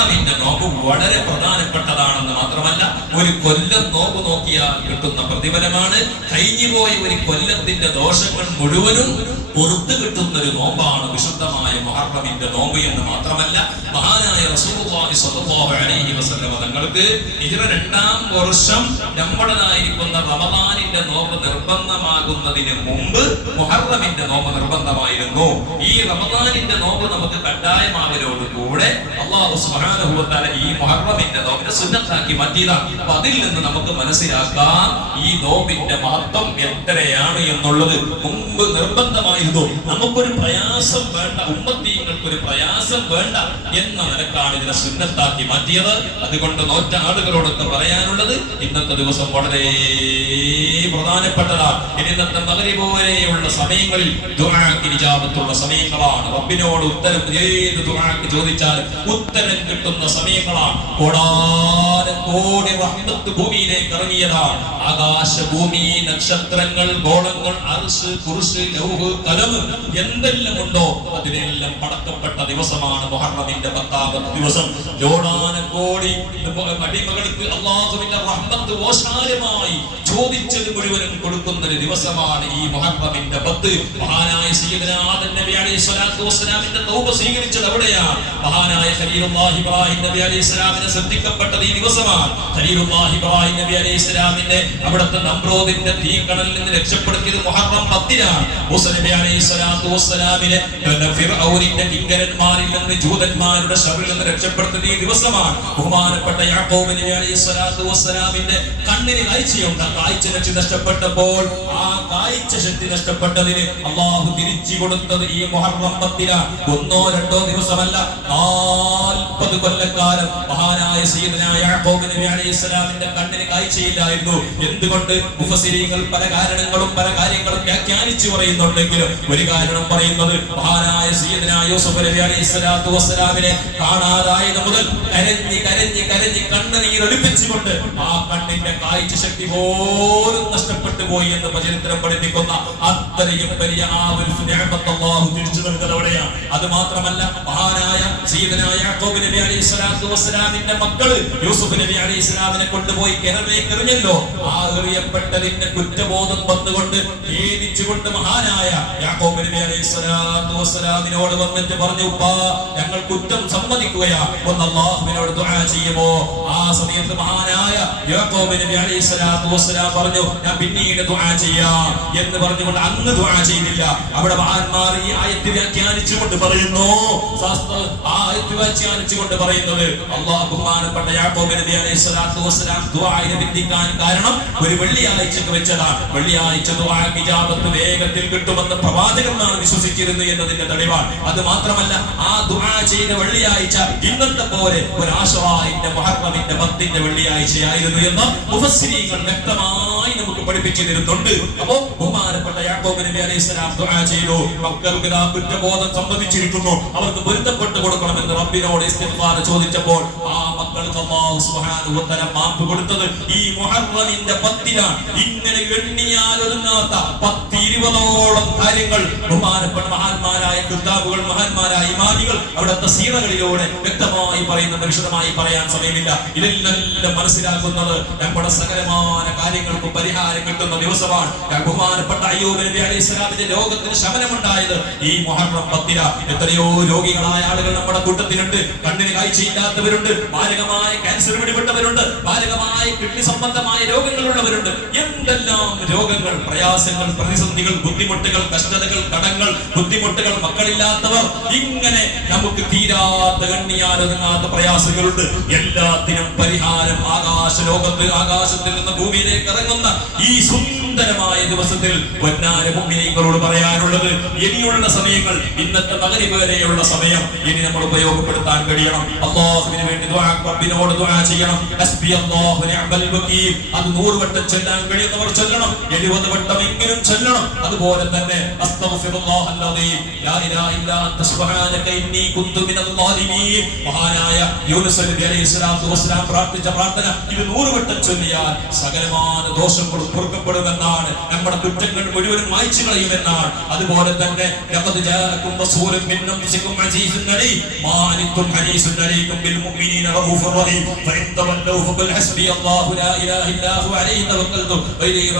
മുഹറമിന്റെ നോമ്പ് വളരെ പ്രധാനപ്പെട്ടതാണെന്ന് മാത്രമല്ല ഒരു കൊല്ലം നോമ്പ് നോക്കിയാൽ കിട്ടുന്ന പ്രതിഫലമാണ്. കഴിഞ്ഞുപോയ ഒരു കൊല്ലത്തിന്റെ ദോഷങ്ങൾ മുഴുവനും പുറത്തു കിട്ടുന്ന ഒരു നോമ്പാണ് വിശുദ്ധമായ മുഹറമിന്റെ നോമ്പ് എന്ന് മാത്രമല്ല മഹാനായ റസൂലുള്ളാഹി സ്വല്ലല്ലാഹു അലൈഹി വസല്ലം തങ്ങൾക്ക് ഹിജ്റ 2-ാം വർഷം നമ്മുടേതായിരിക്കുന്ന റമദാനിന്റെ നോമ്പ് നിർബന്ധമാകുന്നതിന് മുമ്പ് മുഹറമിന്റെ നോമ്പ് നിർബന്ധമായിരുന്നു. ഈ റമദാനിന്റെ നോമ്പ് നമുക്ക് കഡായമാകലോടുകൂടെ അല്ലാഹു സുബ്ഹാനഹു വ തആല ഈ മുഹറമിന്റെ നോമ്പിനെ സുന്നത്താക്കി മാറ്റിയതാണ്. അപ്പൊ അതിൽ നിന്ന് നമുക്ക് മനസ്സിലാക്കാം ഈ നോമ്പിന്റെ മഹത്വം എത്രയാണ് എന്നുള്ളത്. മുമ്പ് നിർബന്ധമായിരുന്നു, നമുക്കൊരു പ്രയാസം വേണ്ട, ഉമ്മത്തീങ്ങൾക്ക് ഒരു പ്രയാസം വേണ്ട എന്ന നിലക്കാണ് ഇതിനെ സുന്നത്താക്കി മാറ്റിയത്. അതുകൊണ്ട് നോറ്റ ആളുകളോടൊക്കെ പറയാനുള്ളത് ഇന്നത്തെ ദിവസം വളരെ പ്രധാനപ്പെട്ടതാണ്. ഇന്നത്തെ മഗ്രിബ് വരെയുള്ള സമയങ്ങളിൽ ദുആക്ക് ഇജാബത്തുള്ള സമയങ്ങളാണ്. റബ്ബിനോട് ഉത്തരം ഏത് ദുആക്ക് ചോദിച്ചാലും ഉത്തരം കിട്ടുന്ന സമയങ്ങളാണ്. കോടാനുകോടി റഹ്മത്ത് ഭൂമിയിലേക്ക് ഇറങ്ങിയതാണ്. ആകാശ ഭൂമി നക്ഷത്രങ്ങൾ ഗോളങ്ങൾ അർശ് കുർശ് ലൗഹ് കലം എന്തെല്ലാം ഉണ്ടോ അതിനെല്ലാം പടക്കപ്പെട്ട ദിവസമാണ് മുഹറമിന്റെ 10-ാം ദിവസം. കോടാനുകോടി അടിമകൾക്ക് അല്ലാഹുവിന്റെ റഹ്മത്ത് ഓശാരമായി ചോദിച്ചത് മുഴുവനും കൊടുക്കുന്ന ഒരു ദിവസമാണ് ഈ മുഹറമിന്റെ 10. മഹാനായ സയ്യിദുനാ ആദം നബി അലൈഹി സ്വലാത്തു വസ്സലാമിന്റെ തൗബ സ്വീകരിച്ചത് അവിടെയാണ്. മഹാനായ ഖലീലുല്ലാഹി ഇബ്രാഹിം നബി അലൈഹി സ്വലാമിനെ ശ്രദ്ധിക്കപ്പെട്ടത് ഈ ദിവസമാണ്. ഖലീലുല്ലാഹി ഇബ്രാഹിം നബി അലൈഹി സ്വലാമിനെ അവിടുത്തെ നമ്രോദിന്റെ തീക്കടലിൽ നിന്ന് രക്ഷപ്പെടുത്തിയത് മുഹറം 10-നാണ്. മൂസ നബി അലൈഹി സ്വലാത്തു വസ്സലാമിനെ ഫിർഔനിന്റെ കിങ്കരന്മാരിൽ നിന്ന് ജൂതന്മാരുടെ ശറിൽ നിന്ന് രക്ഷപ്പെടുത്തിയത് ഈ ദിവസമാണ്. ബഹുമാനപ്പെട്ട യാക്കോബ് നബി അലൈഹി സ്വലാത്തു വസ്സലാമിന്റെ കണ്ണിന് കാഴ്ചയുണ്ട്. കാഴ്ച ശക്തി നഷ്ടപ്പെട്ടപ്പോൾ ആ കാഴ്ച ശക്തി നഷ്ടപ്പെട്ടതിന് അല്ലാഹു തിരിച്ചു കൊടുത്തത് ഈ മുഹറം 10-നാണ്. 1-2 ദിവസമല്ല, 40 കൊല്ലക്കാലം മഹാനായ സയ്യിദുനാ യാക്കോബ് നബി അലൈഹി സ്വലാമിന്റെ കണ്ണിന് കാഴ്ചയില്ലായിരുന്നു. എന്തുകൊണ്ട്? മുഫസ്സിരീങ്ങൾ പല കാരണങ്ങളും പല കാര്യങ്ങളും വ്യാഖ്യാനിച്ചു പറയുന്നുണ്ടെങ്കിലും ഒരു കാരണം പറയുന്നത് മഹാനായ സയ്യിദുനാ യൂസുഫ് നബി അലൈഹി സ്വലാത്തു വസ്സലാമിനെ കാണാതായത് മുതൽ കരഞ്ഞ് കരഞ്ഞ് കരഞ്ഞ് കണ്ണുനീർ ഒലിപ്പിച്ചുകൊണ്ട് ആ കണ്ണിന്റെ കാഴ്ച ശക്തി പോലും നഷ്ടപ്പെട്ടു പോയി എന്ന് ചരിത്രം പഠിപ്പിക്കുന്ന അത്രയും വലിയ ആ ഒരു നിഅമത്ത് അല്ലാഹു തിരിച്ചു നൽകുന്നതോടെയാണ്. അത് മാത്രമല്ല മഹാനായ സയ്യിദുനാ യാക്കൂബ് നബി അലൈഹി സ്വലാത്തു വസ്സലാമിന്റെ മക്കൾ യൂസുഫ് നബി അലൈഹി സ്വലാമിനെ കൊണ്ടുപോയി കിണറിലേക്ക് എറിഞ്ഞല്ലോ. ആ എറിയപ്പെട്ടതിന്റെ കുറ്റബോധം വന്നുകൊണ്ട് ഖേദിച്ചുകൊണ്ട് മഹാനായ യാക്കൂബ് നബി അലൈഹി സ്വലാത്തു വസ്സലാമിനോട് വന്നിട്ട് പറഞ്ഞു, ഉപ്പാ ഞങ്ങൾ കുറ്റം സമ്മതിക്കുകയാ, ഒന്ന് അല്ലാഹുവിനോട് ദുആ ചെയ്യുമോ? ആ സമയത്ത് മഹാനായ യാക്കൂബ് നബി അലൈഹി സ്വലാത്തു വസ്സലാം പറഞ്ഞു, ഞാൻ പിന്നീട് ദുആ ചെയ്യാം എന്ന് പറഞ്ഞുകൊണ്ട് അന്ന് ദുആ ചെയ്തില്ല. അവിടെ മഹാന്മാർ ഈ ആയത്ത് വ്യാഖ്യാനിച്ചുകൊണ്ട് പറയുന്നു, പറയുന്നത് അല്ലാഹു ബഹുമാനപ്പെട്ട യാക്കൂബ് നബി അലൈഹി സ്വലാത്തു വസ്സലാം ദുആഇനെ ബന്ധിക്കാൻ കാരണം ഒരു വെള്ളിയാഴ്ചക്ക് വെച്ചതാണ്. വെള്ളിയാഴ്ച ദുആക്ക് ഇജാബത്ത് വേഗത്തിൽ കിട്ടുമെന്ന് പ്രവാചകന്മാർ വിശ്വസിച്ചിരുന്നു എന്നതിന്റെ തെളിവാണ്. അത് മാത്രമല്ല ആ ദുആ ചെയ്ത വെള്ളിയാഴ്ച ഇന്നത്തെ പോലെ ഒരു ആശറാഇന്റെ മുഹറമിന്റെ 10-ന്റെ വെള്ളിയാഴ്ചയായിരുന്നു എന്ന് മുഫസ്സിരീങ്ങൾ വ്യക്തമായി നമുക്ക് പഠിപ്പിച്ചു തരുന്നുണ്ട്. അപ്പോ ബഹുമാനപ്പെട്ട യാക്കൂബ് നബി അലൈഹി സ്വലാം ദുആ ചെയ്തു, മക്കൾക്ക് കുറ്റബോധം സംഭവിച്ചിരിക്കുന്നു, അവർക്ക് പൊരുത്തപ്പെട്ടു കൊടുക്കണമെന്ന് റബ്ബിനോട് ഇസ്തിഗ്ഫാർ ചോദിച്ചപ്പോൾ ആ മക്കൾക്ക് അല്ലാഹു സുബ്ഹാനഹു വ തആല മാപ്പ് കൊടുത്തത് ഈ മുഹറമിന്റെ 10-നാണ്. ഇങ്ങനെ എണ്ണിയാൽ ഒതുങ്ങാത്ത 10-20ഓളം കാര്യങ്ങൾ ബഹുമാനപ്പെട്ട മഹാന്മാരായ കിതാബുകൾ മഹാന്മാരായ ഇമാമികൾ അവിടുത്തെ സീറകളിലൂടെ വ്യക്തമായി പറയുന്ന വിശദമായി പറയാൻ സമയമില്ല. ഇതെല്ലാം മനസ്സിലാക്കുന്നത് നമ്മുടെ സകലമായ കാര്യങ്ങൾക്ക് പരിഹാരം കിട്ടുന്ന ദിവസമാണ്. ബഹുമാനപ്പെട്ട അയ്യൂബ് നബി അലൈഹി സ്വലാമിന്റെ രോഗത്തിന് ശമനമുണ്ടായത് ഈ മുഹറം 10-നാണ്. എത്രയോ രോഗികളായ ആളുകൾ നമ്മുടെ കൂട്ടത്തിലുണ്ട്. കണ്ണിന് കാഴ്ചയില്ലാത്തവരുണ്ട്, മാരകമായ ക്യാൻസർ പിടിപെട്ടവരുണ്ട്, മാരകമായ കിഡ്നി സംബന്ധമായ രോഗങ്ങളുള്ളവരുണ്ട്. എന്തെല്ലാം രോഗങ്ങൾ, പ്രയാസങ്ങൾ, പ്രതിസന്ധികൾ, ബുദ്ധിമുട്ടുകൾ, കഷ്ടതകൾ, കടങ്ങൾ, ബുദ്ധിമുട്ടുകൾ, മക്കളില്ലാത്തവർ, ഇങ്ങനെ നമുക്ക് തീരാത്ത എണ്ണിയാലൊതുങ്ങാത്ത പ്രയാസങ്ങളുണ്ട്. എല്ലാത്തിനും പരിഹാരം ആകാശ ലോകത്ത്, ആകാശത്തിൽ നിന്ന് ഭൂമിയിലേക്ക് ഇറങ്ങുന്ന ഈ സുന്ദരമായ ദിവസത്തിൽ പൊന്നാര മുഅ്മിനീങ്ങളോട് പറയാനുള്ളത്, ഇനിയുള്ള സമയങ്ങൾ, ഇന്നത്തെ മഗ്രിബ് വരെയുള്ള സമയം ഇനി നമ്മൾ ഉപയോഗപ്പെടുത്താൻ കഴിയണം. അല്ലാഹുവിന് വേണ്ടി റബ്ബിനോട് ദുആ ചെയ്യണം. ഹസ്ബി അല്ലാഹു നിഅമൽ വകീൽ അത് 100 വട്ടം ചൊല്ലാൻ കഴിയുന്നവർ ചൊല്ലണം, 70 വട്ടമെങ്കിലും ചൊല്ലണം. അതുപോലെ തന്നെ അസ്തഗ്ഫിറുല്ലാഹൽ അദീം ലാ ഇലാഹ ഇല്ലാ അൻത സുബ്ഹാനക ഇന്നി കുന്തു മിനൽ ളാലിമീൻ. മഹാനായ യൂനുസ് നബി അലൈഹി സ്വലാത്തു വസ്സലാം പ്രാർത്ഥിച്ച പ്രാർത്ഥന ഇത് 100 വട്ടം ചൊല്ലിയാൽ സകലമായ ദോഷങ്ങളും പൊറുക്കപ്പെടുമെന്നാണ് എന്നാണ്, നമ്മുടെ കുറ്റങ്ങൾ മുഴുവൻ മായ്ച്ചു കളയുമെന്നാണ്. അതുപോലെ തന്നെ ലഖദ് ജാഅകും റസൂലുൻ മിൻ അൻഫുസികും അസീസുൻ അലൈഹി മാ അനിത്തും ഹരീസുൻ അലൈക്കും ബിൽ മുഅ്മിനീന റഊഫുർ റഹീം ഫഇൻ തവല്ലൗ ഫഖുൽ ഹസ്ബിയല്ലാഹു ലാ ഇലാഹ ഇല്ലാ ഹു അലൈഹി തവക്കൽതു വഇലൈഹി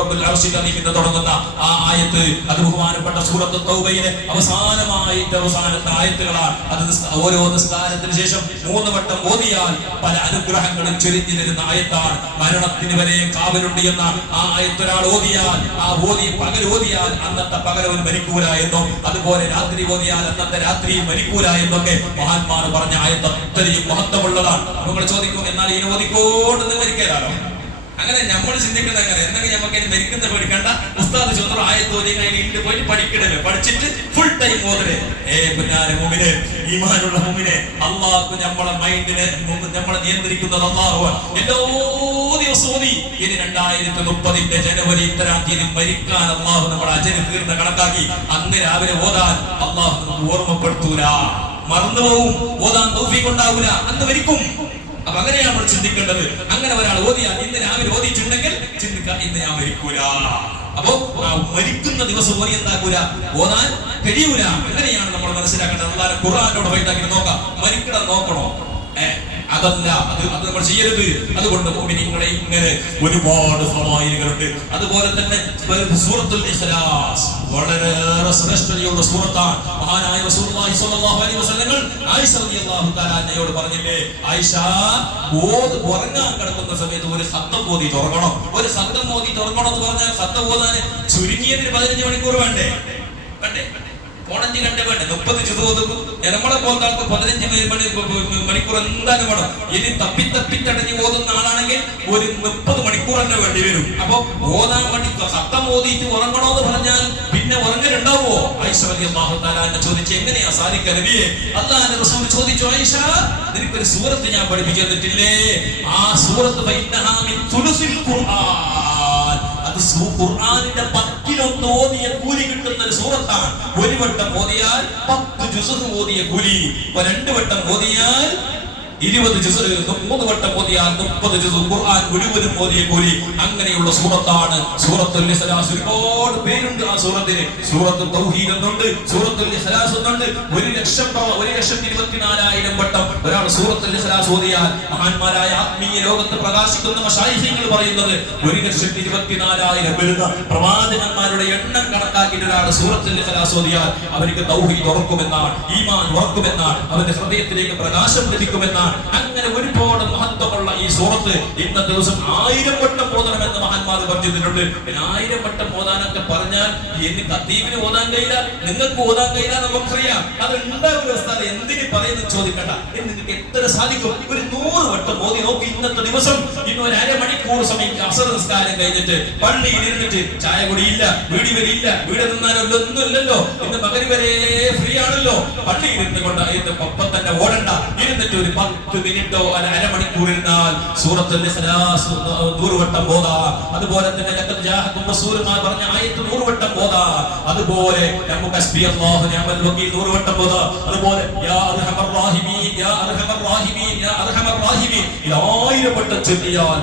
റബ്ബുൽ അർശിൽ അലീം എന്ന് തുടങ്ങുന്ന ആ ആയത്ത് അത് ബഹുമാനപ്പെട്ട സൂറത്ത് തൗബയിലെ അവസാനത്തെ ആയത്തുകളാണ്. അത് ഓരോ നിസ്കാരത്തിന് ശേഷം 3 വട്ടം ഓതിയാൽ പല അനുഗ്രഹങ്ങളും ചൊരിഞ്ഞു തരുന്ന ആയത്താണ്. മരണത്തിന് വരെ കാവലുണ്ട് എന്ന ആ ആയത്ത് ഒരാൾ ഓതിയാൽ, പകൽ ഓതിയാൽ അന്നത്തെ പകലവൻ മരിക്കൂല എന്നും, അതുപോലെ രാത്രി ഓതിയാൽ അന്നത്തെ രാത്രി മരിക്കൂല എന്നൊക്കെ മഹാന്മാർ പറഞ്ഞ ആയത്ത് അത്രയും മഹത്വമുള്ളതാണ്. നമ്മൾ ചോദിക്കും, എന്നാൽ ഇതിനെ ഓതിക്കോണ്ടെന്ന് മരിക്കാനാണോ? അങ്ങനെ നമ്മൾ ചിന്തിക്കുന്ന അങ്ങനെ എന്തെങ്കിലും നമുക്ക് ഇനി മരിക്കുന്ന പഠിക്കണ്ട, ഉസ്താദ് ചോദ്യം ആയത്ത് ഓതി കഴിഞ്ഞ് പോയിട്ട് പഠിക്കണല്ലേ, പഠിച്ചിട്ട് ഫുൾ ടൈം ഓതലേ. പുന്നാരെ മുഅ്മിനെ, ഈമാനുള്ള മുഅ്മിനെ, അല്ലാഹു നമ്മളെ മൈൻഡിനെ നമ്മളെ നിയന്ത്രിക്കുന്നത് അല്ലാഹുവാണ്. എല്ലാ ദിവസവും ഓതി. ഇനി 2030 ജനുവരി 3-ാം തീയതി മരിക്കാൻ അല്ലാഹു നമ്മുടെ അജന് തീർന്ന കണക്കാക്കി അന്ന് രാവിലെ ഓതാൻ അല്ലാഹു നമുക്ക് ഓർമ്മപ്പെടുത്തൂല, മറന്നുപോകും, ഓതാൻ തൗഫീഖ് ഉണ്ടാവൂല, അന്ന് മരിക്കും. അപ്പൊ അങ്ങനെയാണ് നമ്മൾ ചിന്തിക്കേണ്ടത്. അങ്ങനെ ഒരാൾ ഓതിയാൽ, ഇന്ന് രാവിലെ ഓതിയിട്ടുണ്ടെങ്കിൽ ചിന്തിക്കാം, ഇന്ന് ഞാൻ മരിക്കൂല. അപ്പൊ മരിക്കുന്ന ദിവസം ഓതി എന്താക്കൂല, ഓതാൻ കഴിയൂല. അങ്ങനെയാണ് നമ്മൾ മനസ്സിലാക്കേണ്ടത്. അല്ലാഹു ഖുർആനോട് വൈതാക്കി നോക്കാം, മരിക്കണം നോക്കണോ? അതല്ല, അത് നമ്മൾ ചെയ്യരുത്. അതുകൊണ്ട് മുഅ്മിനീങ്ങളെ ഇങ്ങനെ ഒരുപാട് ഫളായിലുകളുണ്ട്. അതുപോലെ തന്നെ സൂറത്തുൽ ഇഖ്ലാസ് വളരെ ശ്രേഷ്ഠതയുള്ള സൂറത്താണ്. മഹാനായ റസൂലുള്ളാഹി സ്വല്ലല്ലാഹു അലൈഹി വസല്ലം ആയിഷ റളിയല്ലാഹു തആല അൻഹയോട് പറഞ്ഞില്ലേ, ആയിഷ ഉറങ്ങാൻ കിടക്കുന്ന സമയത്ത് ഒരു ശബ്ദം ഓതി തുറങ്ങണം. ഒരു ശബ്ദം ഓതി തുറങ്ങണം എന്ന് പറഞ്ഞാൽ ശബ്ദം ഓതാൻ ചുരുങ്ങിയതിന് 15 മണിക്കൂർ വേണ്ടേ? 5 ഗണ്ട വേണ്ട. 30 ജുസ് ഓതും. നമ്മളെ പോലത്തെ ആൾക്ക് 15 മണിക്കൂർ എന്തായാലും വേണം. ഇനി തപ്പിത്തടഞ്ഞ് ഓതുന്ന ആളാണെങ്കിൽ ഒരു 30 മണിക്കൂർ തന്നെ വേണ്ടി വരും. അപ്പൊ ഓതാൻ വേണ്ടി ശബ്ദം ഓതിയിട്ട് ഉറങ്ങണോന്ന് പറഞ്ഞാൽ പിന്നെ ഉറങ്ങലുണ്ടാവോ? ആയിഷ റളിയല്ലാഹു തആല അൻഹ ചോദിച്ചു, എങ്ങനെയാ സാധിക്കുക നബിയെ? അല്ലാഹുവിന്റെ റസൂൽ ചോദിച്ചു, ആയിഷ നിനക്കൊരു സൂറത്ത് ഞാൻ പഠിപ്പിച്ചു തന്നിട്ടില്ലേ? ആ സൂറത്ത് ഫഇന്നഹാ മിൻ തുലുസിൽ ഖുർആൻ, അത് ഖുർആനിന്റെ 10 ഓതിയ കൂലി കിട്ടുന്ന ഒരു സൂറത്താണ്. ഒരു വട്ടം ഓതിയാൽ 10 ജുസ് ഓതിയ കൂലി, 2 വട്ടം ഓതിയാൽ 20 ജുസ്, 3 വട്ടം ഓതിയാൽ 30 ജുസ് ഖുർആൻ മുഴുവനും ഓതിയ കൂലി. അങ്ങനെയുള്ള സൂറത്താണ് സൂറത്തുൽ ഇഖ്ലാസ്. ഒരുപാട് പേരുണ്ട് ആ സൂറത്തിന്. സൂറത്തുൽ തൗഹീദ് എന്നുണ്ട്, സൂറത്തുൽ ഇഖ്ലാസ് എന്നുണ്ട്. 1,24,000 വട്ടം ഒരാൾ സൂറത്തുൽ ഇഖ്ലാസ് ഓതിയാൽ, മഹാന്മാരായ ആത്മീയ ലോകത്ത് പ്രകാശിക്കുന്ന മശായിഖുകൾ പറയുന്നത് 1,24,000 വരുന്ന പ്രവാചകന്മാരുടെ എണ്ണം കണക്കാക്കിയിട്ട് ഒരാൾ സൂറത്തുൽ ഇഖ്ലാസ് ഓതിയാൽ അവർക്ക് തൗഹീദ് ഉറക്കുമെന്നാണ്, ഈമാൻ ഉറക്കുമെന്നാണ്, അവന്റെ ഹൃദയത്തിലേക്ക് പ്രകാശം ലഭിക്കുമെന്നാണ്. അങ്ങനെ ഒരുപാട് മഹത്വമുള്ള ഈ സൂറത്ത് ഇന്നത്തെ ദിവസം 1000 വട്ടം ഓതണമെന്ന് മഹാന്മാർ പറഞ്ഞിട്ടുണ്ട്. 1000 വട്ടം ഓതാനൊക്കെ പറഞ്ഞാൽ എനിക്ക് ഖതീബിന് ഓതാൻ കഴിയില്ല, നിങ്ങൾക്ക് ഓതാൻ കഴിയില്ല, നമുക്കറിയാം. അത് ഉണ്ടാവുന്ന സ്ഥലം എന്തിന് പറയുന്നത് ചോദിക്കണ്ട. നിങ്ങൾക്ക് എത്ര സാധിക്കും? ഒരു 100 വട്ടം ഓതി നോക്കി. ഇന്നത്തെ ദിവസം ഇന്ന് ഒരു അരമണിക്കൂർ സമയം അസർ നിസ്കാരം കഴിഞ്ഞിട്ട് പള്ളിയിൽ ഇരുന്നിട്ട് ചായ കുടിയില്ല, വീടി വരിയില്ല, വീട് നിന്നാലോ ഒന്നുമില്ലല്ലോ, ഇന്ന് മഗ്‌രിബ് വരെ ഫ്രീ ആണല്ലോ. പള്ളിയിൽ ഇരുന്ന് കൊണ്ട് ഒപ്പം തന്നെ ഓടണ്ട, ഇരുന്നിട്ട് ഒരു 10 മിനിറ്റോ അരമണിക്കൂർ ഇരുന്നാൽ സൂറത്തുൽ ഇഖ്ലാസ് 100 വട്ടം ഓതാം. അതുപോലെ തന്നെ ലഖദ് ജാഅകും റസൂലുള്ളാഹി പറഞ്ഞ ആയത്ത് 100 വട്ടം ഓതാം. അതുപോലെ നമുക്ക് ഹസ്ബിയല്ലാഹു നിഅമൽ വകീൽ 100 വട്ടം ഓതാം. അതുപോലെ യാ അർഹമർ റഹീമീൻ, യാ അർഹമർ റഹീമീൻ, യാ അർഹമർ റഹീമീൻ 1000 വട്ടം ചൊല്ലിയാൽ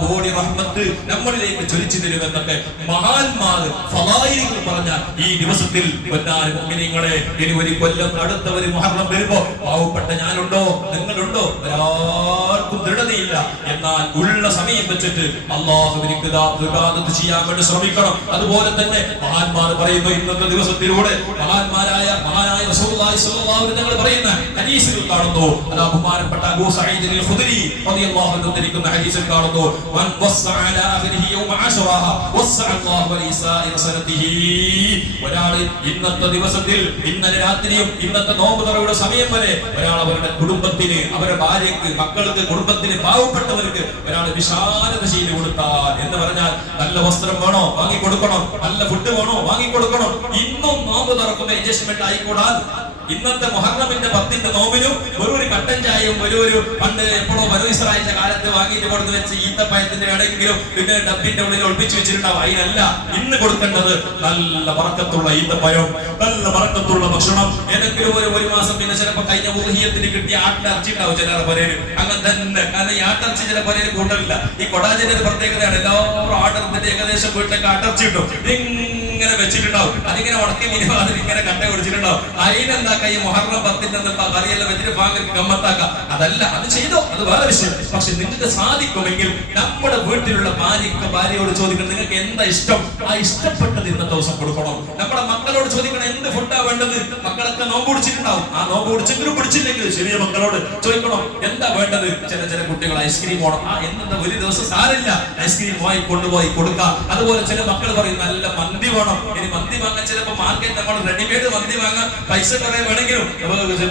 കോടി റഹ്മത്ത് നമ്മളിലേക്ക് ചൊരിച്ചു തരുമെന്നൊക്കെ മഹാന്മാർ ഫളായിലുകൾ പറഞ്ഞ ഈ ദിവസത്തിൽ പൊന്നാര മുഅ്മിനീങ്ങളെ, ഇനി ഒരു കൊല്ലം അടുത്ത ഒരു മുഹറം വരുമ്പോ പാവപ്പെട്ട ഞാനുണ്ടോ, നിങ്ങളുണ്ടോ? ഒരാൾക്കും ദൃഢതയില്ല. എന്നാൽ ഉള്ള സമയം വെച്ചിട്ട് അല്ലാഹുവിലേക്ക് ഇബാദത്ത് ചെയ്യാൻ വേണ്ടി ശ്രമിക്കണം. അതുപോലെ തന്നെ മഹാന്മാർ പറയുന്നു, ഇന്നത്തെ ദിവസത്തിലൂടെ മഹാനായ റസൂലുള്ളാഹി സ്വല്ലല്ലാഹു അലൈഹി വസല്ലം പറയുന്ന ഹദീസിൽ കാണുന്നു, അതാ ബഹുമാനപ്പെട്ട അബൂ സഈദ് അൽ ഖുദരി റളിയല്ലാഹു അൻഹു ഉദ്ധരിക്കുന്ന ഹദീസിൽ കാണുന്നു, മൻ വസ്സഅ അലാ അഹ്ലിഹി യൗമ അശറഹ വസ്സഅ അല്ലാഹു അലൈഹി സഈറ സനതിഹി. ഒരാൾ ഇന്നത്തെ ദിവസത്തിൽ, ഇന്നലെ രാത്രിയും ഇന്നത്തെ നോമ്പ് തുറയുടെ സമയം വരെ ഒരാൾ അവരുടെ കുടുംബത്തിന്, അവരുടെ ഭാര്യക്ക്, മക്കൾക്ക്, കുടുംബത്തിന്, പാവപ്പെട്ടവർക്ക് ഒരാൾ വിശാലത ചെയ്തു കൊടുത്താൽ എന്ന് പറഞ്ഞാൽ നല്ല വസ്ത്രം വേണോ വാങ്ങിക്കൊടുക്കണം, നല്ല ഫുഡ് വേണോ വാങ്ങിക്കൊടുക്കണം. ഇന്നും നോമ്പ് തുറക്കുന്ന അഡ്ജസ്റ്റ്മെന്റ് ആയിക്കൂടാ. ഇന്നത്തെ മുഹറമിന്റെ 10ന്റെ നോമ്പിനും ഒരു കട്ടൻ ചായയും ഒരു ഒരു പണ്ട് എപ്പോഴോ ബനൂഇസ്രായേലിന്റെ കാലത്ത് വാങ്ങിയിട്ട് കൊടുത്ത് വെച്ച് ഈത്തപ്പഴത്തിന്റെ എവിടെയെങ്കിലും പിന്നെ ഡബ്ബിന്റെ ഉള്ളിൽ ഒളിപ്പിച്ചു വെച്ചിട്ടുണ്ടാവും. അതിനല്ല ഇന്ന് കൊടുക്കേണ്ടത് നല്ല ബറക്കത്തുള്ള ഈത്തപ്പഴം, നല്ല ബറക്കത്തുള്ള ഭക്ഷണം. ഏതെങ്കിലും ഒരു മാസം പിന്നെ ചിലപ്പോ കഴിഞ്ഞ ഊഹിയത്തിന് കിട്ടിയ ആട്ടിറച്ചി ഉണ്ടാവും ചിലരുടെ പൊരേല്. അങ്ങനെ തന്നെ, കാരണം ഈ ആട്ടിറച്ചി ചില പൊരേല് കൂട്ടലില്ല. ഈ കൊടാജിന്റെ ഒരു പ്രത്യേകതയാണ്, എല്ലാവരും ആട്ടിറച്ചിന്റെ ഏകദേശം വീട്ടിലേക്ക് ആട്ടിറച്ചി കിട്ടും, ഇങ്ങനെ വെച്ചിട്ടുണ്ടാവും. അതിങ്ങനെ ഉടക്കി മിനിമാതിരി ഇങ്ങനെ കട്ട പിടിച്ചിട്ടുണ്ടാവും. അതിനെന്താക്ക ഈ മുഹറം 10 കറിയെല്ലാം വെച്ചിട്ട് ഭാഗത്ത് ഗമ്മത്താക്കാം. അതല്ല, അത് ചെയ്തോ, അത് വേറെ വിഷയം. പക്ഷെ നിങ്ങൾക്ക് സാധിക്കുമെങ്കിൽ നമ്മുടെ വീട്ടിലുള്ള ഭാര്യയോട് ചോദിക്കണം നിങ്ങൾക്ക് എന്താ ഇഷ്ടം, ആ ഇഷ്ടപ്പെട്ടത് ഇന്നത്തെ ദിവസം കൊടുക്കണം. നമ്മുടെ മക്കളോട് ചോദിക്കണം എന്ത് ഫുഡാ വേണ്ടത്. മക്കളൊക്കെ നോമ്പ് പിടിച്ചിട്ടുണ്ടാവും, ആ നോമ്പ് പിടിച്ചെങ്കിലും പിടിച്ചില്ലെങ്കിലും ചെറിയ മക്കളോട് ചോദിക്കണം എന്താ വേണ്ടത്. ചില കുട്ടികൾ ഐസ്ക്രീം വേണം, ആ എന്താ ഒരു ദിവസം സാരില്ല, ഐസ്ക്രീം കൊണ്ടുപോയി കൊടുക്കാം. അതുപോലെ ചില മക്കൾ പറയും നല്ല മന്തി വേണം. ഇനി മന്തി വാങ്ങാൻ ചിലപ്പോൾ മാർക്കറ്റ് നമ്മൾ റെഡിമെയ്ഡ് മന്തി വാങ്ങാൻ പൈസ കുറെ വേണമെങ്കിലും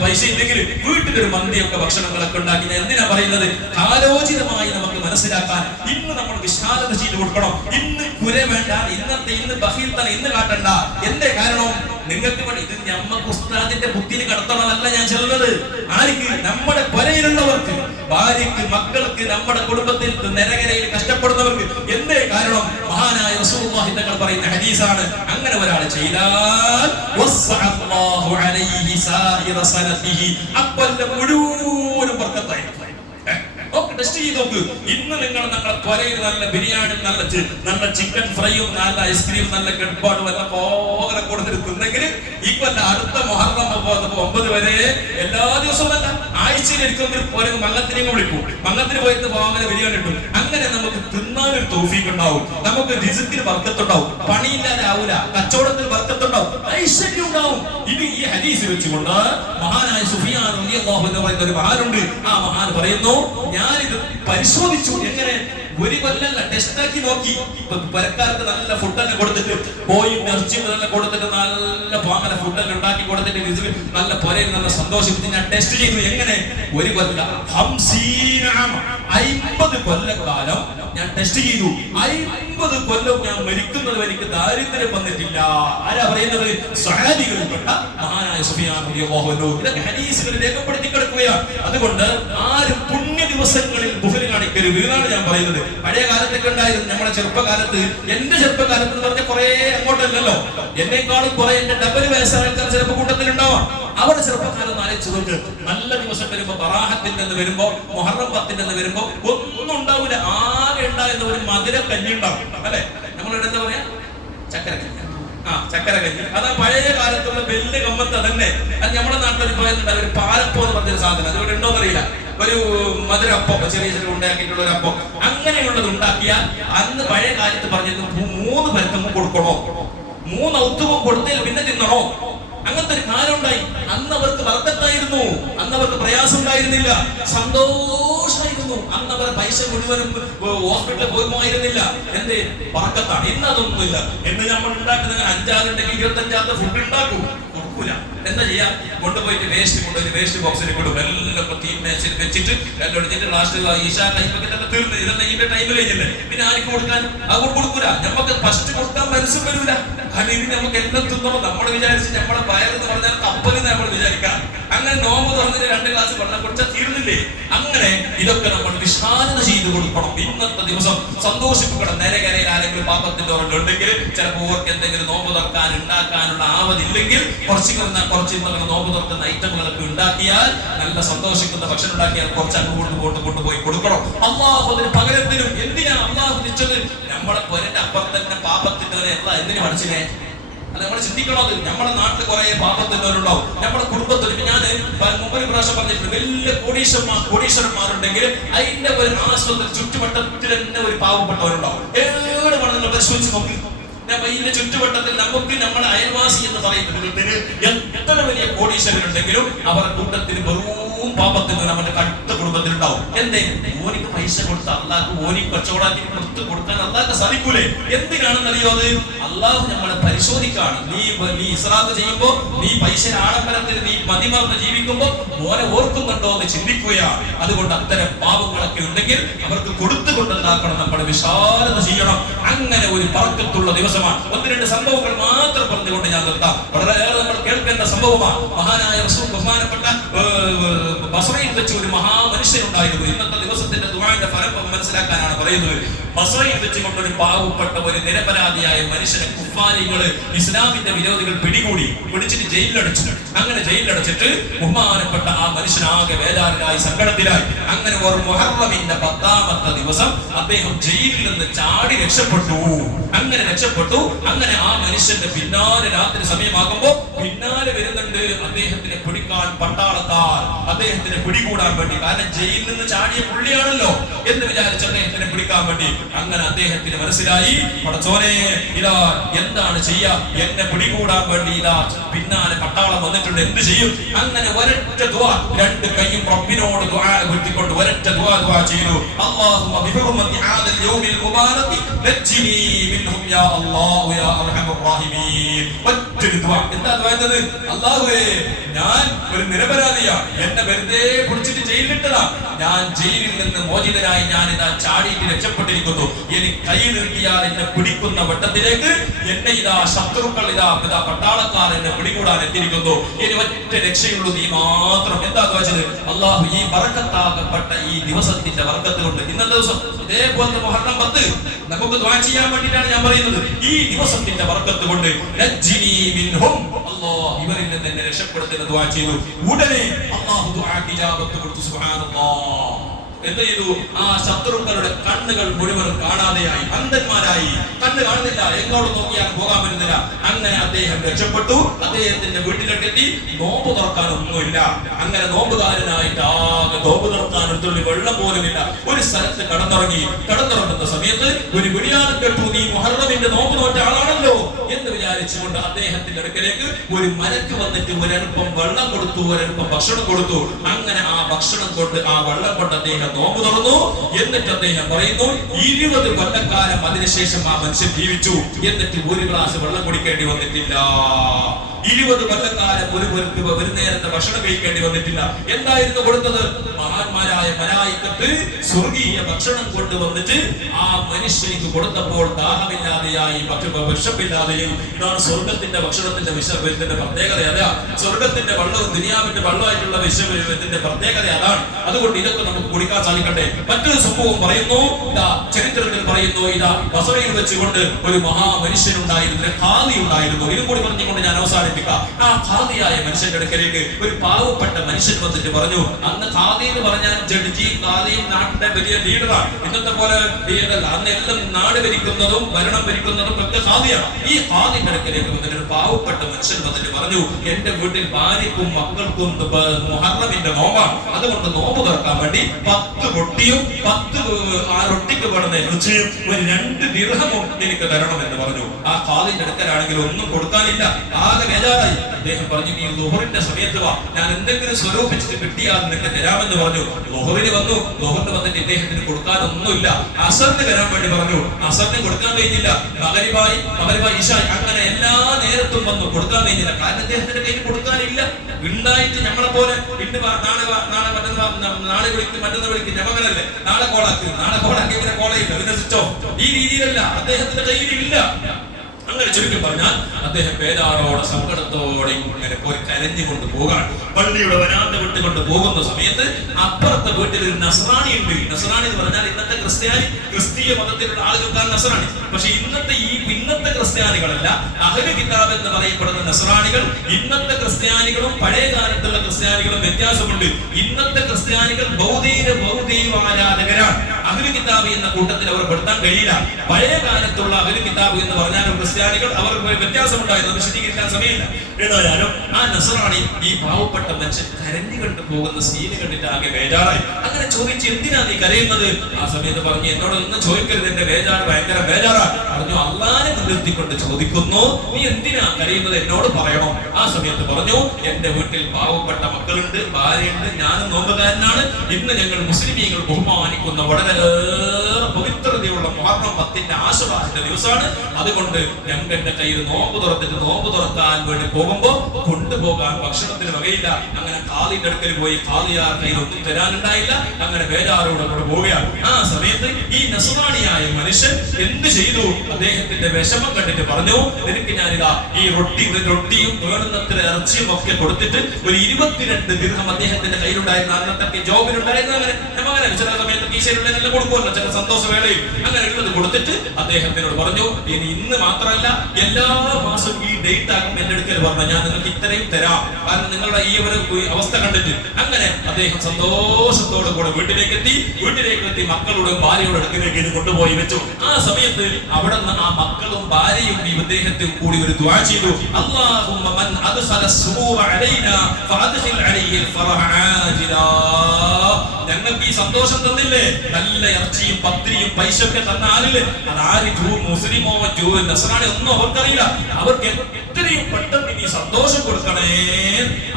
പൈസ ഇല്ലെങ്കിൽ വീട്ടിലൊരു മന്തിയൊക്കെ ഭക്ഷണങ്ങളൊക്കെ ഉണ്ടാക്കി. എന്തിനാ പറയുന്നത്, കാലോചിതമായി നമുക്ക് മനസ്സിലാക്കാൻ ഇന്ന് നമ്മൾ വിശാലത ചെയ്തു കൊടുക്കണം. ഇന്ന് കുര വേണ്ട, ഇന്ന് ബഹീൽ തന്നെ ഇന്ന് കാട്ടണ്ട. എന്തേ കാരണം, നിങ്ങൾക്ക് വേണ്ടി ഇത് ഞമ്മക്ക് ഉസ്താദിന്റെ ബുദ്ധിയിൽ കടത്തണമെന്നല്ല ഞാൻ ചെല്ലുന്നത്. ആർക്ക്, നമ്മുടെ പുരയിലുള്ളവർക്ക്, ഭാര്യക്ക്, മക്കൾക്ക്, നമ്മുടെ കുടുംബത്തിൽ നിരകരയിൽ കഷ്ടപ്പെടുന്നവർക്ക്. എന്തേ കാരണം, മഹാനായ റസൂലുള്ളാഹി തങ്ങൾ പറയുന്ന ഹദീസാണ്, അങ്ങനെ ഒരാൾ ചെയ്താൽ വസ്അല്ലാഹു അലൈഹി സായിറ സനതിഹി, അക്കൊല്ലം മുഴുവനും ബർക്കത്തായി. ടെസ്റ്റ് ചെയ്ത് നോക്ക്. ഇന്ന് നിങ്ങൾ നമ്മുടെ ത്വരയിൽ നല്ല ബിരിയാണി, നല്ല ചിക്കൻ ഫ്രൈയും, നല്ല ഐസ്ക്രീം, നല്ല കെട്ട്പാടും എല്ലാം പോകെ കൊടുത്തിട്ട് തിന്നെങ്കിൽ ഈ കൊല്ലം അടുത്ത മുഹറം 9 വരെ എല്ലാ ദിവസവും അല്ല, ആഴ്ചയിൽ എടുക്കുമെങ്കിൽ മങ്ങത്തിനെയും വിളിക്കും. മങ്ങത്തിന് പോയിട്ട് പോകാൻ ബിരിയാണി കിട്ടും. അങ്ങനെ നമുക്ക് തിന്നാനൊരു തൗഫീഖ് ഉണ്ടാവും, നമുക്ക് റിസ്ക്കിന് ബർക്കത്തുണ്ടാവും, പണിയില്ലാതെ ആവൂല, കച്ചവടത്തിൽ ബർക്കത്തുണ്ടാവും, ഐശ്വര്യം ഉണ്ടാവും. ഇത് ഈ ഹദീസ് വെച്ചുകൊണ്ട് മഹാനായ സുഫിയാൻ റളിയല്ലാഹു അൻഹു പറയുന്ന ഒരു മഹാനുണ്ട്. ആ മഹാൻ പറയുന്നു, ഞാനിത് പരിശോധിച്ചു. എങ്ങനെ, ഒരു കൊല്ലല്ല, ടെസ്റ്റാക്കി നോക്കി. പരക്കാർക്ക് നല്ല ഫുഡെല്ലാം കൊടുത്തിട്ട്, പോയി ഇറച്ചി നല്ല കൊടുത്തിട്ട്, നല്ല പാങ്ങല ഫുഡെല്ലാം ഉണ്ടാക്കി കൊടുത്തിട്ട്, നല്ല പൊരയിൽ നല്ല സന്തോഷിപ്പിച്ച് ഞാൻ ടെസ്റ്റ് ചെയ്തു. എങ്ങനെ, ഒരു കൊല്ലം 50 കൊല്ലക്കാലം ഞാൻ ടെസ്റ്റ് ചെയ്തു. 50 കൊല്ലം ഞാൻ മരിക്കുന്നത് എനിക്ക് ദാരിദ്ര്യം വന്നിട്ടില്ല. ആരാ പറയുന്നത്, സ്വഹാബികളിൽപ്പെട്ട മഹാനായ സുഫിയാൻ റളിയല്ലാഹു അൻഹു. ഇതൊക്കെ ഹദീസുകൾ രേഖപ്പെടുത്തി കിടക്കുകയാണ്. അതുകൊണ്ട് ആരും പുണ്യ ദിവസങ്ങളിൽ ബുഹല് കാണിക്കരുത് എന്നാണ് ഞാൻ പറയുന്നത്. പഴയ കാലത്തൊക്കെ ഉണ്ടായിരുന്നു, നമ്മുടെ ചെറുപ്പകാലത്ത്, എന്റെ ചെറുപ്പകാലത്ത് എന്ന് പറഞ്ഞാൽ കുറെ അങ്ങോട്ടല്ലല്ലോ, എന്നെക്കാളും കുറെ എന്റെ ഡബിൾ വയസ്സായ ആൾക്കാർ ചിലപ്പോൾ കൂട്ടത്തിലുണ്ടാവാം. അവരുടെ ചെറുപ്പക്കാലം ആലോചിച്ചു നോക്ക്. നല്ല ദിവസം വരുമ്പോ, ബറാഹത്തിന്റെ എന്ന് വരുമ്പോ, മുഹറം 10 എന്ന് വരുമ്പോ ഒന്നും ഉണ്ടാവില്ല. ആകെ ഉണ്ടാകുന്ന ഒരു മധുര കഞ്ഞി ഉണ്ടാവും, അല്ലെ? നമ്മളിവിടെ എന്താ പറയാ, ചക്കരക്കഞ്ഞി. ചക്കര കഞ്ഞി. അതാ പഴയ കാലത്തുള്ള വലിയ ഗമ്മത്ത് തന്നെ. അത് നമ്മുടെ നാട്ടിൽ പറയുന്നുണ്ട്, ഒരു പാലപ്പം എന്ന് പറഞ്ഞൊരു സാധനം, അതുകൊണ്ട് ഉണ്ടോന്ന് അറിയില്ല, ഒരു മധുരപ്പം, ചെറിയ ഉണ്ടാക്കിയിട്ടുള്ള ഒരു അപ്പം. അങ്ങനെയുള്ളത് ഉണ്ടാക്കിയാൽ അന്ന് പഴയ കാലത്ത് പറഞ്ഞിരുന്നു 3 പേർക്കും കൊടുക്കണോ, 3 ഔത്തുവും കൊടുത്തതിൽ പിന്നെ തിന്നണോ. അങ്ങനത്തെ ഒരു കാലം ഉണ്ടായി. അന്ന് അവർക്ക് ബർക്കത്തായിരുന്നു, അന്ന് അവർക്ക് പ്രയാസം ഉണ്ടായിരുന്നില്ല, സന്തോഷമായിരുന്നു. അന്ന് അവർ പൈസ മുഴുവനും ഹോസ്പിറ്റലിൽ പോകുമായിരുന്നില്ല. എന്തേ, ബർക്കത്താണ്. ഇന്ന് അതൊന്നുമില്ല. എന്ന് നമ്മൾ ഉണ്ടാക്കുന്ന 5 ആളുണ്ടെങ്കിൽ 25 ഫുഡ് ഉണ്ടാക്കും, കൊടുക്കൂല. എന്താ ചെയ്യാ, കൊണ്ടുപോയിട്ട് വേസ്റ്റ് ബോക്സിൽ കൊടുക്കും. എല്ലാം തീമേശയിൽ വെച്ചിട്ട് എല്ലാം എടുത്തിട്ട് ലാസ്റ്റ് ഈശാ ടൈമൊക്കെ തീർന്ന് ഇതെല്ലാം ഇതിന്റെ ടൈം കഴിഞ്ഞില്ലേ, പിന്നെ ആർക്ക് കൊടുക്കാൻ, അത് കൊടുക്കൂല. നമുക്ക് ഫസ്റ്റ് കൊടുക്കാൻ മനസ്സും വരൂല. കാരണം ഇത് നമുക്ക് എല്ലാം തിന്നണം. നമ്മൾ വിചാരിച്ച് നമ്മളെ വയറെന്ന് പറഞ്ഞാൽ കപ്പലിൽ നമ്മൾ വിചാരിക്കാം. അങ്ങനെ നോമ്പ് തുറന്നിട്ട് 2 ഗ്ലാസ് വെള്ളം കുടിച്ചാൽ തീർന്നില്ലേ. അങ്ങനെ ഇതൊക്കെ നമ്മൾ വിശാലത ചെയ്തു കൊടുക്കണം. ഇന്നത്തെ ദിവസം സന്തോഷിപ്പിക്കണം. നേരെകരയിൽ ആരെങ്കിലും പാപത്തിന്റെ ഉണ്ടെങ്കിൽ ചിലപ്പോൾ ഓർക്ക് എന്തെങ്കിലും നോമ്പ് തുറക്കാൻ ഉണ്ടാക്കാനുള്ള ആവതില്ലെങ്കിൽ കുറച്ച് നോമ്പ് തുറക്കുന്ന ഐറ്റങ്ങളൊക്കെ ഉണ്ടാക്കിയാൽ, നല്ല സന്തോഷിക്കുന്ന ഭക്ഷണം ഉണ്ടാക്കിയാൽ കുറച്ച് അങ്ങോട്ട് കൊണ്ടുപോയി കൊടുക്കണം. അള്ളാഹു അതിന് പകരത്തിനും. എന്തിനാ അള്ളാഹു നിശ്ചത്, നമ്മളെ പൊരന്റെ അപ്പുറത്തന്നെ പാപത്തിന്റെ എന്തിനു പഠിച്ചിനെ. അത് നമ്മൾ ചിന്തിക്കണത്. നമ്മുടെ നാട്ടിൽ കുറെ പാപത്തിൻ്റെവരുണ്ടാവും, നമ്മുടെ കുടുംബത്തിൽ. ഞാൻ മുമ്പ് പ്രാവശ്യം പറഞ്ഞിട്ടുണ്ട്, വലിയ കോടീശ്വരന്മാരുണ്ടെങ്കിൽ അതിന്റെ ഒരു ആശ്രമത്തിൽ ചുറ്റുവട്ടത്തിൽ തന്നെ ഒരു പാവപ്പെട്ടവരുണ്ടാവും. എവിടെ വേണം നിങ്ങൾ പരിശോധിച്ച് നോക്കി. ഇതിന്റെ ചുറ്റുവട്ടത്തിൽ നമുക്ക് നമ്മുടെ അയൽവാസി എന്ന് പറയുന്നത് എത്ര വലിയ കോടീശ്വരനുണ്ടെങ്കിലും അവരുടെ കൂട്ടത്തിൽ വെറും പാപത്തിന് നമ്മുടെ അടുത്ത കുടുംബത്തിലുണ്ടാവും. എന്തേ, ഓനിക്ക് പൈസ കൊടുത്ത അള്ളാഹ് ഓനിക്ക് കച്ചവടാക്കി കൊടുത്ത് കൊടുക്കാൻ അള്ളാഹ് സാധിക്കൂലേ. എന്തിനാണെന്നറിയോ, അത് അള്ളാഹു നമ്മളെ പരിശോധിക്കാണ്. നീ ഇസ്രാത്ത് ചെയ്യുമ്പോ, നീ പൈസ ആഡംബരത്തിൽ നീ മതിമറന്ന് ജീവിക്കുമ്പോ ഓനെ ഓർക്കുന്നുണ്ടോ എന്ന് ചിന്തിക്കുകയാണ്. അതുകൊണ്ട് അത്തരം പാവങ്ങളൊക്കെ ഉണ്ടെങ്കിൽ അവർക്ക് കൊടുത്തുകൊണ്ടുണ്ടാക്കണം. നമ്മൾ വിശാലത ചെയ്യണം. അങ്ങനെ ഒരു ബർക്കത്തുള്ള ദിവസമാണ്. 1-2 സംഭവങ്ങൾ മാത്രം പറഞ്ഞുകൊണ്ട് ഞാൻ നിർത്താം. വളരെയേറെ നമ്മൾ കേൾക്കേണ്ട സംഭവമാണ്. മഹാനായ റസൂൽ, ബഹുമാനപ്പെട്ട ബസ്രയിൽ വെച്ച് ഒരു മനുഷ്യനുണ്ടായിരുന്നു. ഇന്നത്തെ ദിവസത്തിന്റെ ദുആന്റെ ഫലം മനസ്സിലാക്കാനാണ് പറയുന്നത്. ബസ്രയിൽ വെച്ചുകൊണ്ട് ഒരു പാവപ്പെട്ട ഒരു നിരപരാധിയായ മനുഷ്യനെ കുഫാരികള്, ഇസ്ലാമിന്റെ വിരോധികൾ പിടിച്ചിട്ട് ജയിലിലടച്ചു. അങ്ങനെ ജയിലിലടച്ചിട്ട് ബഹുമാനപ്പെട്ട ആ മനുഷ്യനാകെ വേദാരിലായി, സങ്കടത്തിലായി. അങ്ങനെ ഒരു മുഹറമിന്റെ 10ാമത്തെ ദിവസം അദ്ദേഹം ജയിലിൽ നിന്ന് ചാടി രക്ഷപ്പെട്ടു. അങ്ങനെ ആ മനുഷ്യന്റെ പിന്നാലെ രാത്രി സമയമാകുമ്പോ പിന്നാലെ വരുന്നുണ്ട് അദ്ദേഹത്തിനെ പിടിക്കാൻ പട്ടാളക്കാർ, അദ്ദേഹത്തിനെ പിടികൂടാൻ വേണ്ടി. കാരണം ജയിലിൽ നിന്ന് ചാടിയ പുള്ളിയാണല്ലോ എന്ന് വിചാരിച്ച് അദ്ദേഹത്തിനെ പിടിക്കാൻ വേണ്ടി. അങ്ങനെ അദ്ദേഹത്തിന് മനസ്സിലായി, പടച്ചോനെ ഇതാ എന്താണ് ചെയ്യാ, എന്നെ പിടികൂടാൻ വേണ്ടി ഇതാ പിന്നാലെ പട്ടാളം വന്നിട്ടുണ്ട്, എന്ത് ചെയ്യും? അങ്ങനെ ഒരൊറ്റ ദുആ, രണ്ട് കൈയും റബ്ബിനോട് ദുആ ഉയർത്തിക്കൊണ്ട് ഒരൊറ്റ ദുആ ചെയ്തു. അല്ലാഹുമ്മ ബിഹുർമത്തി ഹാദൽ യൗമിൽ മുബാറകി നജ്ജിനി മിൻഹും യാ അല്ലാഹു യാ അർഹമർ റഹീമീൻ. ഒറ്റൊരു ദുആ. എന്താ ദുആ ചെയ്തത്? അല്ലാഹുവേ, ഞാൻ ഒരു നിരപരാധിയാ, എന്നെ വെറുതെ പിടിച്ചിട്ട് ജയിലിലിട്ടതാ, ഞാൻ ജയിലിൽ നിന്ന് മോചിതനായി ഞാൻ ഇതാ ചാടിയിട്ട് രക്ഷപ്പെട്ടിരിക്കുന്നു. ഇനി കൈ നീട്ടിയാൽ എന്നെ പിടിക്കുന്ന വട്ടത്തിലേക്ക് എന്നെ ഇതാ ശത്രുക്കൾ ഇതാ പട്ടാളക്കാർ എന്നെ പിടികൂടാൻ എത്തിയിരിക്കുന്നു. ഇനി ഒറ്റ രക്ഷയുള്ളൂ, നീ മാത്രം. എന്താ വെച്ചത്? അല്ലാഹു ഈ ബറക്കത്താകപ്പെട്ട ഈ ദിവസത്തിന്റെ ബറക്കത്ത് കൊണ്ട്, ഇന്നത്തെ ദിവസം ഇതേപോലത്തെ മുഹറം 10 നമുക്ക് ദുആ ചെയ്യാൻ വേണ്ടിയിട്ടാണ് ഞാൻ പറയുന്നത്. ഈ ദിവസത്തിന്റെ ബറക്കത്ത് കൊണ്ട് നജ്ജിനി മിൻഹും, അല്ലാഹ് ഇവരിൽ നിന്ന് എന്നെ രക്ഷപ്പെടുത്തുന്ന ദുആ ചെയ്തു. ഉടനെ അല്ലാഹു ദുആക്ക് ഇജാബത്ത് കൊടുത്തു. സുബ്ഹാനല്ലാഹ്. എന്ത് ചെയ്തു? ആ ശത്രുക്കളുടെ കണ്ണുകൾ മുഴുവൻ കാണാതെയായി, അന്ധന്മാരായി, കണ്ണ് കാണുന്നില്ല, എങ്ങോട്ട് നോക്കിയാൽ പോകാൻ പറ്റുന്നില്ല. അങ്ങനെ അദ്ദേഹം രക്ഷപ്പെട്ടു. അദ്ദേഹത്തിന്റെ വീട്ടിലെത്തി. നോമ്പ് തുറക്കാനൊന്നുമില്ല. അങ്ങനെ നോമ്പുകാരനായിട്ട് ആകെ നോമ്പ് തുറക്കാൻ ഒരു തുള്ളി വെള്ളം പോലുമില്ല. ഒരു സ്ഥലത്ത് കടന്നിറങ്ങുന്ന സമയത്ത് ഒരു വിളിയാളം കേട്ടു, നീ മുഹറമിന്റെ നോമ്പ് നോറ്റ ആളാണല്ലോ എന്ന് വിചാരിച്ചുകൊണ്ട് അദ്ദേഹത്തിന്റെ അടുക്കലേക്ക് ഒരു മലക്ക് വന്നിട്ട് ഒരൽപ്പം വെള്ളം കൊടുത്തു, ഒരൽപ്പം ഭക്ഷണം കൊടുത്തു. അങ്ങനെ ആ ഭക്ഷണം കൊണ്ട്, ആ വെള്ളം കൊണ്ട് അദ്ദേഹം നോമ്പ് തുറന്നു. എന്നിട്ട് അദ്ദേഹം പറയുന്നു, 20 കൊല്ലക്കാലം അതിനുശേഷം ആ മനുഷ്യൻ ജീവിച്ചു. എന്നിട്ട് ഒരു ഗ്ലാസ് വെള്ളം കുടിക്കേണ്ടി വന്നിട്ടില്ല. 20 കൊല്ലക്കാലം ഒരു നേരത്തെ ഭക്ഷണം കഴിക്കേണ്ടി വന്നിട്ടില്ല. എന്തായിരുന്നു കൊടുത്തത്? മഹാന്മാരായ മലായികത്ത് സ്വർഗീയ ഭക്ഷണം കൊണ്ടുവന്നിട്ട് ആ മനുഷ്യനിക്ക് കൊടുത്തപ്പോൾ ദാഹമില്ലാതെയായി, വിഷമില്ലാതെയും. ഇതാണ് സ്വർഗത്തിന്റെ ഭക്ഷണത്തിന്റെ വിഷത്തിന്റെ പ്രത്യേകത. അതാ സ്വർഗത്തിന്റെ വെള്ളവും ദുനിയാവിന്റെ വെള്ളമായിട്ടുള്ള വിഷത്തിന്റെ പ്രത്യേകത അതാണ്. അതുകൊണ്ട് ഇതൊക്കെ നമുക്ക് കുടിക്കാൻ സാധിക്കട്ടെ. മറ്റൊരു സംഭവം പറയുന്നു, ഇതാ ചരിത്രത്തിൽ പറയുന്നു, ഇതാ ബസറയിൽ വെച്ചുകൊണ്ട് ഒരു മഹാമനുഷ്യനുണ്ടായിരുന്നു, ഖാദി ഉണ്ടായിരുന്നു. ഇതും കൂടി പറഞ്ഞുകൊണ്ട് ഞാൻ അവസാനിപ്പിക്കാം. ആ ഖാദിയായ മനുഷ്യന്റെ അടുക്കലേക്ക് ഒരു പാവപ്പെട്ട മനുഷ്യൻ വന്നിട്ട് പറഞ്ഞു. അന്ന് ഖാദി എന്ന് പറഞ്ഞാൽ ജഡ്ജിയും ഖാദിയും നാട്ടിന്റെ വലിയ ലീഡറാണ്. ഇന്നത്തെ പോലെ അന്ന് എല്ലാം നാട് ഭരിക്കുന്നതും ഭരണം ഭരിക്കുന്നതും ഒക്കെ ഖാദിയാണ്. ഈ ഖാദിന്റെ അടുക്കലേക്ക് വന്നിട്ട് ഒരു പാവപ്പെട്ട മനുഷ്യൻ വന്നിട്ട് പറഞ്ഞു, എന്റെ വീട്ടിൽ ഭാര്യക്കും മക്കൾക്കും മുഹറമിന്റെ നോമ്പാണ്, അതുകൊണ്ട് നോമ്പ് തുറക്കാൻ വേണ്ടി 10 റൊട്ടിയും 10 ആ റൊട്ടിക്ക് വേണമെന്ന ഇറച്ചിയും ഒരു 2 ദിർഹമും എനിക്ക് തരണം എന്ന് പറഞ്ഞു. ആ ഖാദിന്റെ അടുക്കലാണെങ്കിൽ ഒന്നും കൊടുക്കാനില്ല, ആകെ ബേജാറായി. അദ്ദേഹം പറഞ്ഞു, നീ ളുഹറിന്റെ സമയത്ത് വാ, ഞാൻ എന്തെങ്കിലും സ്വരൂപിച്ചിട്ട് കിട്ടിയാൽ നിനക്ക് തരാമെന്ന് പറഞ്ഞു. ളുഹറിന് വന്നു. ളുഹറിന് വന്നിട്ട് ഇദ്ദേഹത്തിന് കൊടുക്കാനൊന്നുമില്ല. അസറിന് വരാൻ വേണ്ടി പറഞ്ഞു. അസറിന് കൊടുക്കാൻ കഴിഞ്ഞില്ല. മഗ്‌രിബായി ഇശായി, അങ്ങനെ എല്ലാ നേരത്തും വന്നു, കൊടുക്കാൻ കഴിഞ്ഞില്ല. കാരണം അദ്ദേഹത്തിന്റെ കയ്യിൽ കൊടുക്കാനില്ല. ഉണ്ടായിട്ട് നമ്മളെ പോലെ നാളെ വിളിക്കും, മറ്റൊന്ന് വിളിക്കും, ഞമ്മനല്ലേ നാളെ കോളാക്കി ഇവരെ കോളയില്ല, പിന്നെ സ്വിച്ച് ഓഫ്. ഈ രീതിയിലല്ല, അദ്ദേഹത്തിന്റെ കയ്യിലില്ല. അങ്ങനെ ചുരുക്കി പറഞ്ഞാൽ അദ്ദേഹം ബേജാറോടെ സങ്കടത്തോടെ ഇങ്ങനെ പോയി കരഞ്ഞുകൊണ്ട് പോകാൻ പള്ളിയുടെ വരാന്ത വിട്ടുകൊണ്ട് പോകുന്ന സമയത്ത് അപ്പുറത്തെ വീട്ടിൽ ഒരു നസ്രാണി ഉണ്ട്. നസ്രാണി എന്ന് പറഞ്ഞാൽ ഇന്നത്തെ ക്രിസ്തീയ മതത്തിലുള്ള ആളുകൾക്കാണ് നസ്രാണി. പക്ഷെ ഇന്നത്തെ ക്രിസ്ത്യാനികളല്ല, അഹ്ലു കിതാബ് എന്ന് പറയപ്പെടുന്ന നസ്രാണികൾ. ഇന്നത്തെ ക്രിസ്ത്യാനികളും പഴയ കാലത്തുള്ള ക്രിസ്ത്യാനികളും വ്യത്യാസമുണ്ട്. ഇന്നത്തെ ക്രിസ്ത്യാനികൾ ബൗദ്ധീയ ആരാധകരാണ്. അഹ്ലു കിതാബ് എന്ന കൂട്ടത്തിൽ അവർ പെടുത്താൻ കഴിയില്ല. പഴയ കാലത്തുള്ള അഹ്ലു കിതാബ് എന്ന് പറഞ്ഞാൽ ക്രിസ്ത്യാനികൾ, അവർ വ്യത്യാസമുണ്ടായിരുന്നു, വിശദീകരിക്കാൻ സമയമില്ല. ഏതായാലും ആ നസ്രാണി ഈ പാവപ്പെട്ട മനുഷ്യൻ കരഞ്ഞു കണ്ടു പോകുന്ന സീന് കണ്ടിട്ട് ആകെ ബേജാറായി. അങ്ങനെ ചോദിച്ചു, എന്തിനാ നീ കരയുന്നത്? ആ സമയത്ത് പറഞ്ഞു, എന്നോട് ഒന്നും ചോദിക്കരുത്, എന്റെ ബേജാറ് ഭയങ്കര ബേജാറാ. പറഞ്ഞു, അള്ളാനെ മുൻനിർത്തിക്കൊണ്ട് ചോദിക്കുന്നു, നീ എന്തിനാ കരയുന്നത്, എന്നോട് പറയണം. ആ സമയത്ത് പറഞ്ഞു, എന്റെ വീട്ടിൽ പാവപ്പെട്ട മക്കളുണ്ട്, ഭാര്യയുണ്ട്, ഞാനും നോമ്പുകാരനാണ്. ഇന്ന് ഞങ്ങൾ മുസ്ലിമീങ്ങൾ ബഹുമാനിക്കുന്ന വളരെ പവിത്രതയുള്ള ഇവിടെ മുഹറം 10 ആശുറാന്റെ ദിവസമാണ്. അതുകൊണ്ട് ഞങ്ങളുടെ കയ്യിൽ നോമ്പ് തുറക്കാൻ വേണ്ടി പോകുമ്പോ കൊണ്ടുപോകാൻ ഭക്ഷണത്തിന് വകയില്ല. അങ്ങനെ ഖാദിന്റെ അടുക്കൽ പോയി ഖാദിയാർ കയ്യിൽ ഒന്നും തരാനുണ്ടായില്ല. അങ്ങനെ വേറാരോട് കൂടെ പോവുകയാണ്. ആ സമയത്ത് ഈ നസ്രാനിയായ മനുഷ്യൻ എന്ത് ചെയ്തു? അദ്ദേഹത്തിന്റെ വിഷമം കണ്ടിട്ട് പറഞ്ഞു, നിനക്ക് ഞാനിതാ ഈ റൊട്ടിയും വേണമെന്നത്ര ഇറച്ചിയും ഒക്കെ കൊടുത്തിട്ട് ഒരു 22 ദിർഹം അദ്ദേഹത്തിന്റെ കയ്യിലുണ്ടായിരുന്ന അന്നത്തെ ജോബിലുണ്ടായിരുന്ന അങ്ങനെ ചില സമയത്ത് കീശയിലുണ്ടെല്ലാം കൊടുക്കുമല്ലോ ചില സന്തോഷ വേളയിൽ. അങ്ങനെ ഉള്ളത് കൊടുത്തിട്ട് അദ്ദേഹത്തിനോട് പറഞ്ഞു, ഇനി ഇന്ന് മാത്രമല്ല എല്ലാ മാസവും ഈ ഡേറ്റ് ആകുമ്പോൾ എന്റെ അടുക്കൽ പറഞ്ഞു, ഞാൻ നിങ്ങൾക്ക് ഇത്രയും തരാം, കാരണം നിങ്ങളുടെ ഈ ഒരു അവസ്ഥ കണ്ടിട്ട്. അങ്ങനെ അദ്ദേഹം സന്തോഷത്തോടു കൂടെ വീട്ടിലേക്ക് എത്തി മക്കളോടും ഭാര്യയോടും അടുക്കിലേക്ക് ഇത് കൊണ്ടുപോയി വെച്ചു. ആ സമയത്ത് അവിടെ നിന്ന് ആ മക്കളും ഭാര്യയും ഈ അദ്ദേഹത്തിൽ കൂടി ഒരു ദുആ ചെയ്തു, അല്ലാഹുമ്മ മൻ അദ്ഖല സുറൂറ അലൈനാ ഫഅദ്ഖിൽ അലൈഹിൽ ഫറഹ ആജിലാ. ഞങ്ങൾക്ക് ഈ സന്തോഷം തന്നില്ലേ, നല്ല ഇറച്ചിയും പത്തിരിയും പൈസ ഒക്കെ തന്ന ആളില്ലേ, അതാര് മുസ്ലിമോ നസ്രാണി ഒന്നും അവർക്കറിയില്ല. അവർക്ക് എത്രയും പെട്ടെന്ന് ഈ സന്തോഷം കൊടുക്കണേ.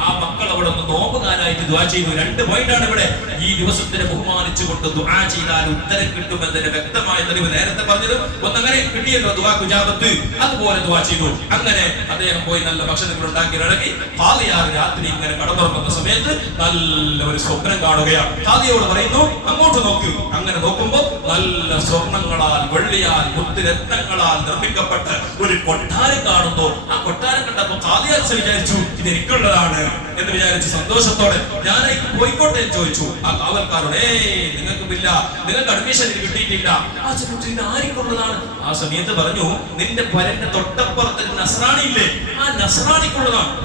ആ മക്കൾ അവിടെ ഒന്ന് നോമ്പുകാരായിട്ട് ദുആ ചെയ്തു. 2 പോയിന്റാണ് ഇവിടെ. ഈ ദിവസത്തിനെ ബഹുമാനിച്ചുകൊണ്ട് ദുആ ചെയ്താൽ ഉത്തരം കിട്ടുമെന്നതിന്റെ വ്യക്തമായ തെളിവ് നേരത്തെ പറഞ്ഞത്. ഒന്നങ്ങനെ കിട്ടിയല്ലോ ദുആ കുജാബത്ത്, അതുപോലെ ദുആ ചെയ്തു. അങ്ങനെ അദ്ദേഹം പോയി നല്ല ഭക്ഷണങ്ങൾ ഉണ്ടാക്കി ഇറങ്ങി. ഖാദിയാർ രാത്രി ഇങ്ങനെ കടന്നുറങ്ങുന്ന സമയത്ത് നല്ല ഒരു സ്വപ്നം കാണുകയാണ്. ഖാദിയോട് പറയുന്നു, അങ്ങോട്ട് നോക്കൂ. അങ്ങനെ നോക്കുമ്പോൾ നല്ല സ്വർണങ്ങളാൽ വെള്ളിയാൽ മുത്തുരത്നങ്ങളാൽ നിർമ്മിക്കപ്പെട്ട ഒരു കൊട്ടാരം കാണുന്നു. ആ കൊട്ടാരം കണ്ടപ്പോൾ ഖാദിയാർ വിചാരിച്ചു ഇത് എനിക്കുള്ളതാണ് എന്ന് വിചാരിച്ച് സന്തോഷത്തോടെ ഞാൻ പോയിക്കോട്ടെ എന്ന് ചോദിച്ചു. ആ കാവൽക്കാരോട്, നിങ്ങൾക്കില്ല, നിങ്ങൾക്ക് അഡ്മിഷൻ കിട്ടിയിട്ടില്ല. ആ സമയത്ത് ആർക്കുള്ളതാണ്? ആ സമയത്ത് പറഞ്ഞു, നിന്റെ പരന്റെ തൊട്ടപ്പുറത്ത് നസ്രാണി ഇല്ലേ, ആ നസ്രാണിക്കുള്ളതാണ്.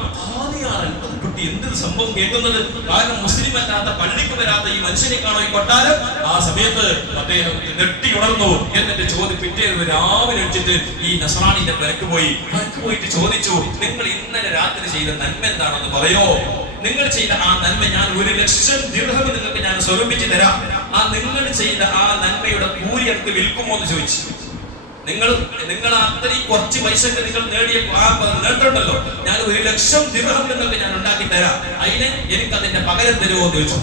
എന്ത് സംഭവം കേൾക്കുന്നത്? കാരണം മുസ്ലിം അല്ലാത്ത പള്ളിക്ക് വരാത്ത ഈ മനുഷ്യനെ കാണോ ഈ കൊട്ടാരം. ആ സമയത്ത് അദ്ദേഹം നെട്ടി ഉണർന്നു. എന്നിട്ട് പിറ്റേ രാവിലെ എഴുതിട്ട് ഈ നസ്രാണിന്റെ പെരക്ക് പോയിട്ട് ചോദിച്ചു, നിങ്ങൾ ഇന്നലെ രാത്രി ചെയ്ത നന്മ എന്താണെന്ന് പറയോ? നിങ്ങൾ ചെയ്ത ആ നന്മ ഞാൻ 1,00,000 ദിർഹം നിങ്ങൾക്ക് ഞാൻ സ്വരൂപിച്ചു തരാം. ആ നിങ്ങൾ ചെയ്ത ആ നന്മയുടെ കൂലി എനിക്ക് വിൽക്കുമോ എന്ന് ചോദിച്ചു. നിങ്ങൾ അത്രയും കുറച്ച് പൈസക്ക് നിങ്ങൾ നേടിയ നേട്ടമുണ്ടല്ലോ, ഞാൻ 1,00,000 ദിർഹം നിങ്ങൾക്ക് ഞാൻ ഉണ്ടാക്കി തരാം, അതിന് എനിക്ക് അതിന്റെ പകരം തരുമോ എന്ന് ചോദിച്ചു.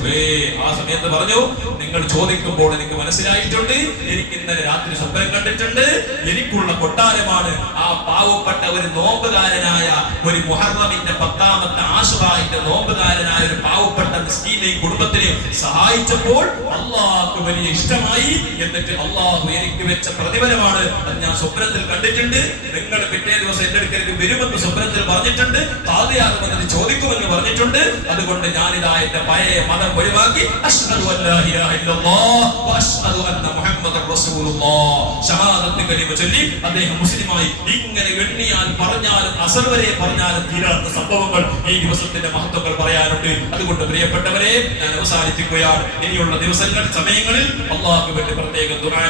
ആ സമയത്ത് പറഞ്ഞു, നിങ്ങൾ ചോദിക്കുമ്പോൾ എനിക്ക് മനസ്സിലായിട്ടുണ്ട്, എനിക്ക് ഇന്നലെ രാത്രി സ്വപ്നം കണ്ടിട്ടുണ്ട്, എനിക്കുള്ള കൊട്ടാരമാണ്. ആ പാവപ്പെട്ട ഒരു നോമ്പുകാരനായ ഒരു മുഹറമിന്റെ 10ാമത്തെ ആശുറായിന്റെ നോമ്പുകാരനായ ഒരു പാവപ്പെട്ട മിസ്കീനെ കുടുംബത്തിനെ സഹായിച്ചപ്പോൾ അള്ളാഹ്ക്ക് വലിയ ഇഷ്ടമായി. എന്നിട്ട് അള്ളാഹു എനിക്ക് വെച്ച പ്രതിഫലമാണ് ഞാൻ സ്വപ്നത്തിൽ കണ്ടിട്ടുണ്ട്. നിങ്ങൾ പിറ്റേ ദിവസം എന്റെ അടുക്കലേക്ക് വരുമെന്ന് സ്വപ്നത്തിൽ പറഞ്ഞിട്ടുണ്ട്. ഖാദിയാർ വന്നിട്ട് ചോദിക്കുമെന്ന് പറഞ്ഞിട്ടുണ്ട്. അതുകൊണ്ട് ഞാനിതാ എന്റെ പഴയ മതം ഒഴിവാക്കി അശ്ഹദു അല്ലാ ഇലാഹ ഇല്ലല്ലാഹ് വ അശ്ഹദു അന്ന മുഹമ്മദർ റസൂലുള്ളാഹ് ഷഹാദത്ത് കലിമ ചൊല്ലി അദ്ദേഹം മുസ്ലിമായി. ഇങ്ങനെ എണ്ണിയാൽ പറഞ്ഞാലും അസർ വരെ പറഞ്ഞാലും തീരാത്ത സംഭവങ്ങൾ ഈ ദിവസത്തിന്റെ മഹത്വങ്ങൾ പറയാനുണ്ട്. അതുകൊണ്ട് പ്രിയപ്പെട്ടവരെ, ഞാൻ അവസാനിപ്പിക്കുകയാണ്. ഇനിയുള്ള ദിവസങ്ങൾ സമയങ്ങളിൽ അള്ളാഹുവിന് വേണ്ടി പ്രത്യേകം ദുആ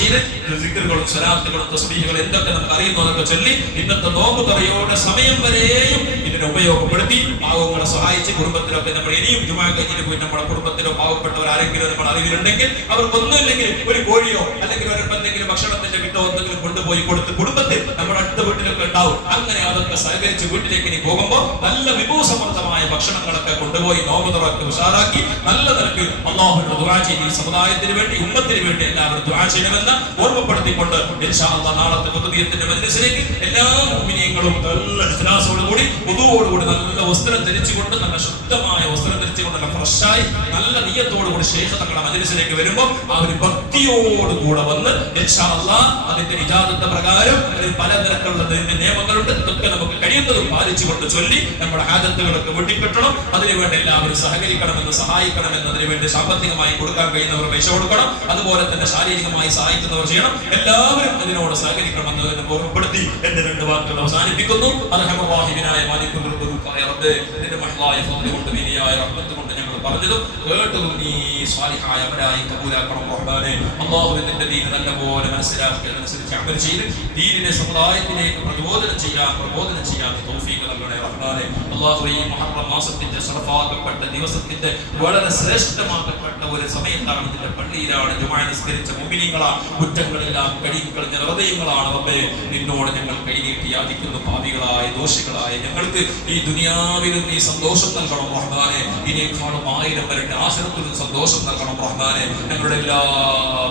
ചെയ്ത് ദിക്റുകളും സ്വലാത്തുകളും തസ്ബീഹുകളും എന്തൊക്കെ നമുക്ക് അറിയുന്നു അതൊക്കെ ചൊല്ലി ഇന്നത്തെ നോമ്പ് തുറയുടെ സമയം വരെയും ഇതിനെ ഉപയോഗപ്പെടുത്തി പാവങ്ങളെ സഹായിച്ച് കുടുംബത്തിലൊക്കെ നമ്മൾ ഇനിയും ജുമാ കഴിഞ്ഞിട്ട് പോയി നമ്മുടെ കുടുംബത്തിലോ പാവപ്പെട്ടവർ ആരെങ്കിലും നമ്മൾ അറിവിലുണ്ടെങ്കിൽ അവർക്കൊന്നുമില്ലെങ്കിൽ ഒരു കോഴിയോ അല്ലെങ്കിൽ എന്തെങ്കിലും ഭക്ഷണത്തിന്റെ കിട്ടോ എന്തെങ്കിലും കൊണ്ടുപോയി കൊടുത്ത് കുടുംബത്തിൽ നമ്മുടെ അടുത്ത വീട്ടിലൊക്കെ ഉണ്ടാവും. അങ്ങനെ അതൊക്കെ സഹകരിച്ച് വീട്ടിലേക്ക് ഇനി പോകുമ്പോൾ നല്ല വിഭവസമൃദ്ധമായ ഭക്ഷണങ്ങളൊക്കെ കൊണ്ടുപോയി നോമ്പ് തുറക്ക് ഉഷാറാക്കി നല്ല നിലക്ക് അല്ലാഹുവിനോട് ദുആ ചെയ്ത് ഈ സമുദായത്തിന് വേണ്ടി ഉമ്മത്തിന് വേണ്ടി എല്ലാവരും ദുആ ചെയ്യണമെന്ന് ഓർമ്മപ്പെടുത്തിക്കൊണ്ട് ഇൻഷാ അല്ലാഹ് നാളത്തെ ഖുതുബിയത്തിന്റെ മജ്ലിസിലേക്ക് എല്ലാ മുഅ്മിനീങ്ങളും നല്ല ഇഖ്ലാസോടുകൂടി വുദൂഓടുകൂടി നല്ല വസ്ത്രം ധരിച്ചുകൊണ്ട് നല്ല ശുദ്ധമായ വസ്ത്രം ധരിച്ചുകൊണ്ട് നല്ല ഫ്രഷായി നല്ല നിയ്യത്തോടുകൂടി ശൈഖ് തങ്ങളുടെ മജ്ലിസിലേക്ക് വരുമ്പോൾ ആ ഒരു ഭക്തിയോടുകൂടെ വന്ന് ഇൻഷാ അല്ലാഹ് അതിന്റെ ഇജാദത്ത് പ്രകാരം പല നിരക്കുള്ള നിയമങ്ങളുണ്ട്. ഇതൊക്കെ നമുക്ക് കഴിയുന്നതും പാലിച്ചുകൊണ്ട് ചൊല്ലി നമ്മുടെ ഹാജത്തുകളൊക്കെ വെട്ടിക്കിട്ടണം. അതിനുവേണ്ടി എല്ലാവരും സഹകരിക്കണമെന്ന് സഹായിക്കണമെന്ന് അതിനുവേണ്ടി സാമ്പത്തികമായി കൊടുക്കാൻ കഴിയുന്നവർ പൈസ കൊടുക്കണം. അതുപോലെ തന്നെ ശാരീരികമായി സഹായിക്കുന്നവർ ചെയ്യണം. എല്ലാവരും അതിനോട് സഹകരിക്കണമെന്ന് ഓർമ്മപ്പെടുത്തി എന്റെ 2 വാക്കുകൾ അവസാനിപ്പിക്കുന്നു. അർഹമർറാഹിമീനായ മാലിക്കുൽ മുൽക്കായ റബ്ബേ, നിന്റെ മഹ്ലായ ഫദ്ല് കൊണ്ട് വിനിയായ റഹ്മത്ത് കൊണ്ട് ഞങ്ങൾ പറഞ്ഞതും കേട്ടതും നീ സ്വാലിഹായ അമലായി കബൂലാക്കണം റഹ്മാനേ. അല്ലാഹുവിന്റെ ദീൻ നല്ലപോലെ മനസ്സിലാക്കി അതനുസരിച്ച് അമൽ ചെയ്ത് ദീനിനെ സമുദായത്തിലേക്ക് പ്രബോധനം ചെയ്യാൻ തൗഫീഖ് നൽകണേ റഹ്മാനേ. അല്ലാഹു ഈ മുഹറം മാസത്തിന്റെ ശറഫാക്കപ്പെട്ട ദിവസത്തിന്റെ വളരെ ശ്രേഷ്ഠമാക്കപ്പെട്ട ഒരു സമയത്താണ് ഇതിന്റെ പള്ളിയിലാണ് ജുമാ നിസ്കരിച്ച മുഅ്മിനീങ്ങളാ കുറ്റങ്ങളെല്ലാം കഴുകിക്കളഞ്ഞ ഹൃദയങ്ങളാണ് റബ്ബേ. നിന്നോട് ഞങ്ങൾ കൈനീട്ടി യാചിക്കുന്ന പാപികളായ ദോഷികളായ ഞങ്ങൾക്ക് ഈ ദുനിയാവിലും നീ സന്തോഷം നൽകണം റഹ്മാനേ. ഇതിനേക്കാളും 1000 വരട്ടെ. ആശിറത്തിലും സന്തോഷം നൽകണം റഹ്മാനെ. ഞങ്ങളുടെ എല്ലാ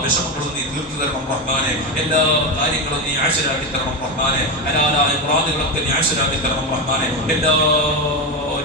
വിഷമങ്ങളും നീ തീർത്തു തരണം റഹ്മാനെ. എല്ലാ കാര്യങ്ങളും നീ ആശിറാക്കി തരണം റഹ്മാനെ. ഹലാലായ മുറാദുകളൊക്കെ നീ ആശിറാക്കി തരണം റഹ്മാനെ. എല്ലാ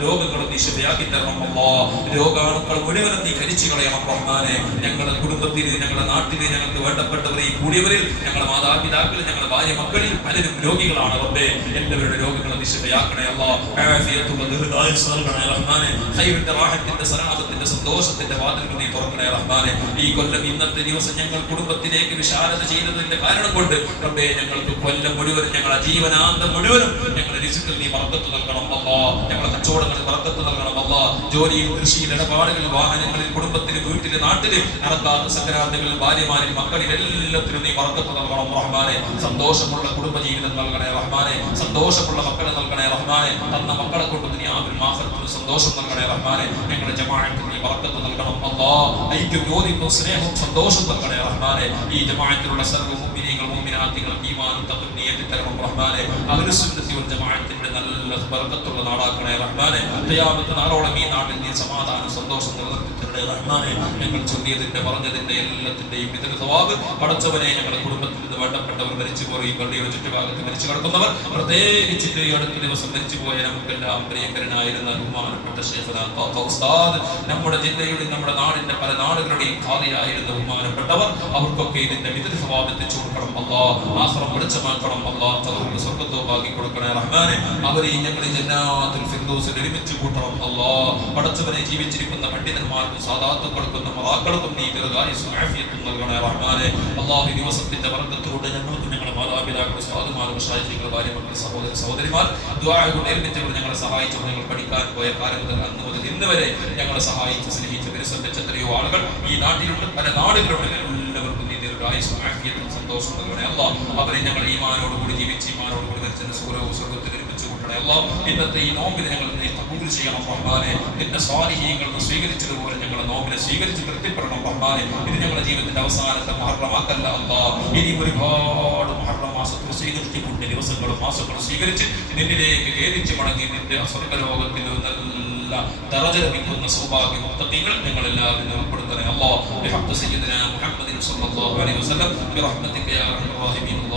രോഗങ്ങളും നീ ശിഫയാക്കി തരണം അല്ലാഹ്. രോഗാണുക്കൾ മുഴുവനും നീ കരിച്ചു കളയണം റഹ്മാനെ. ഞങ്ങളുടെ കുടുംബത്തിൽ, ഞങ്ങളുടെ നാട്ടിൽ, ഞങ്ങൾക്ക് വേണ്ടപ്പെട്ടവർ, ഈ കൂടിയവരിൽ, ഞങ്ങളുടെ മാതാപിതാക്കൾ, ഞങ്ങളുടെ ഭാര്യ മക്കളിൽ പലരും രോഗികളാണ് റബ്ബേ. എല്ലാവരുടെ രോഗങ്ങളും നീ ശിഫയാക്കണേ അല്ലാഹ്. ആഫിയത്തുള്ള ദീർഘായുസ്സ് നൽകണേ റഹ്മാനെ. ഖൈറിന്റെ റാഹത്തിന്റെ സലാമത്തിന്റെ സന്തോഷത്തിന്റെ വാതിലുകൾ നീ തുറക്കണേ റഹ്മാനെ. ഈ കൊല്ലം ഇന്നത്തെ ദിവസം ഞങ്ങൾ കുടുംബത്തിലേക്ക് വിശാലത ചെയ്തതിന്റെ കാരണം കൊണ്ട് റബ്ബേ ഞങ്ങൾക്ക് കൊല്ലം മുഴുവനും, ഞങ്ങളുടെ ജീവനാന്തം മുഴുവനും ഞങ്ങളുടെ റിസ്കിൽ നീ ബർക്കത്ത് നൽകണം അല്ലാഹ്. ഞങ്ങളുടെ കച്ചവടങ്ങളിൽ ബർക്കത്ത് നൽകണം അല്ലാഹ്. ജോലിയിൽ, കൃഷിയിൽ, ഇടപാടുകളിൽ, വാഹനങ്ങളിൽ, കുടുംബത്തിൽ, വീട്ടിൽ, നാട്ടിൽ നടക്കാത്ത സകരാന്തകളിൽ, ഭാര്യമാരിൽ, മക്കളിൽ എല്ലാത്തിലും നീ ബർക്കത്ത് നൽകണം റഹ്മാനെ. സന്തോഷമുള്ള കുടുംബജീവിതം നൽകണേ റഹ്മാനെ. സന്തോഷമുള്ള മക്കളെ നൽകണേ റഹ്മാനെ. തന്ന മക്കളെ കൊണ്ട് ദുനിയാവിലും ആഖിറത്തിലും സന്തോഷം നൽകണേ റഹ്മാനെ. ഞങ്ങളുടെ ജമാഅത്തിന് നീ ബർക്കത്ത് നൽകണം അല്ലാഹ്. ഐക്യം, യോജിപ്പും സ്നേഹവും സന്തോഷം നൽകണേ റഹ്മാനെ. ഈ ജമാഅത്തിലുള്ള സർവ്വ മുഅ്മിനീങ്ങൾ, മുഅ്മിനാത്തുകൾ ഈമാനും തഖ്വയും നീ ഏറ്റിത്തരണം റഹ്മാനെ. അഹ്ലുസ് സുന്നത്തി വൽ ജമാഅത്തിന്റെ നല്ല ബർക്കത്തുള്ള നാടാക്കണേ റഹ്മാനെ. ഖിയാമത്ത് നാളോളം ഈ നാട്ടിൽ നീ സമാധാനം, സന്തോഷം നിലനിർത്തി തരണേ റഹ്മാനെ. ഞങ്ങൾ ചൊല്ലിയതിന്റെ, പറഞ്ഞതിന്റെ എല്ലാത്തിന്റെയും ഇതിന് സവാബ് പടച്ചവനെ. ഞങ്ങളുടെ കുടുംബത്തിൽ നിന്ന് വേണ്ടപ്പെട്ടവർ മരിച്ചു പോയി, പള്ളിയുടെ ചുറ്റുഭാഗത്ത് മരിച്ചു കിടക്കുന്നവർ, പ്രത്യേകിച്ചിട്ട് ഈ അടുത്ത ദിവസം മരിച്ചു പോയ നമുക്കെല്ലാം പ്രിയങ്കരനായിരുന്ന ബഹുമാനപ്പെട്ട ശൈഖുനാ ഉസ്താദ്, നമ്മുടെ ജില്ലയുടെ, നമ്മുടെ നാടിന്റെ പല നാടുകളുടെയും ഖാദിയായിരുന്ന ബഹുമാനപ്പെട്ടവർ, അവർക്കൊക്കെ ഇതിന്റെ വിധി സവാബ് എത്തിച്ചു കൊടുക്കണം അല്ലാഹ്. ആഖിറം വെളിച്ചമാക്കണം അല്ലാഹ്. ഖബറിൽ സ്വർഗ്ഗത്തോപ്പാക്കി കൊടുക്കണേ റഹ്മാനെ. അവരെ ഞങ്ങൾ ജന്നാത്തുൽ ഫിർദൗസിൽ ഒരുമിച്ച് കൂട്ടണം അല്ലാഹ്. പടച്ചവനെ ജീവിച്ചിരിക്കുന്ന പണ്ഡിതന്മാർക്കും സാദാത്തുക്കൾക്കും മറാക്കൾക്കും നീ ദീർഘായുസ്സും ആഫിയത്തും നൽകണേ റഹ്മാനെ. അല്ലാഹു ഈ ദിവസത്തിന്റെ ബർക്കത്തോടെ ഞങ്ങൾക്കും ഞങ്ങളുടെ മാതാപിതാക്കൾ, ഉസ്താദുമാർ, മശായിഖുകൾ, ഭാര്യ മക്കൾ, സഹോദര സഹോദരിമാർ, ദുആ കൊണ്ട് ഏൽപ്പിച്ചവർ, ഞങ്ങളെ സഹായിച്ചവർ, ഞങ്ങൾ പഠിക്കാൻ പോയ കാലം മുതൽ അന്ന് മുതൽ ഇന്ന് വരെ ഞങ്ങളെ സഹായിച്ച് സ്നേഹിച്ച് പരിശ്രമിച്ച എത്രയോ ആളുകൾ ഈ നാട്ടിലുണ്ട്, പല നാടുകളുണ്ട്. എല്ലാവർക്കും നീ ദീർഘായുസ്സും ആഫിയത്തും സന്തോഷം നൽകണേ അല്ലാഹ്. അവരെ ഞങ്ങൾ ഈമാനോടുകൂടി ജീവിച്ച് ഈമാനോടുകൂടി മരിച്ചതിന്റെ സ്വർഗ്ഗത്തിൽ ഒരുമിച്ച് കൂട്ടണേ അല്ലാഹ്. ഇന്നത്തെ ഈ നോമ്പിനെ ഞങ്ങൾ നീ കബൂൽ ചെയ്യണം റഹ്മാനെ. നിന്റെ സ്വാലിഹീങ്ങൾ സ്വീകരിച്ചതുപോലെ ഞങ്ങളുടെ നോമ്പിനെ സ്വീകരിച്ച് തൃപ്തിപ്പെടണം റഹ്മാനെ. ഇത് ഞങ്ങളുടെ ജീവിതത്തിന്റെ അവസാനത്തെ മുഹറമാക്കല്ല അല്ലാഹ്. ഇനി ഒരുപാട് മുഹറം മാസത്തിൽ സ്വീകരിച്ച് പുണ്യ ദിവസങ്ങളും മാസങ്ങളും സ്വീകരിച്ച് നിന്നിലേക്ക് ഖേദിച്ച് മടങ്ങി നിന്റെ സ്വർഗ്ഗലോകത്തിൽ നല്ല ദറജ ലഭിക്കുന്ന സൗഭാഗ്യ മുത്തഖീങ്ങൾ ഞങ്ങളെല്ലാവരും ഉൾപ്പെടുത്തണേ അല്ലാഹ്. ബിഹഖ് സയ്യിദിനാ മുഹമ്മദിൻ സ്വല്ലല്ലാഹു അലൈഹി വസല്ലം ബിറഹ്മതിക യാ അർഹമർ റഹീമീൻ.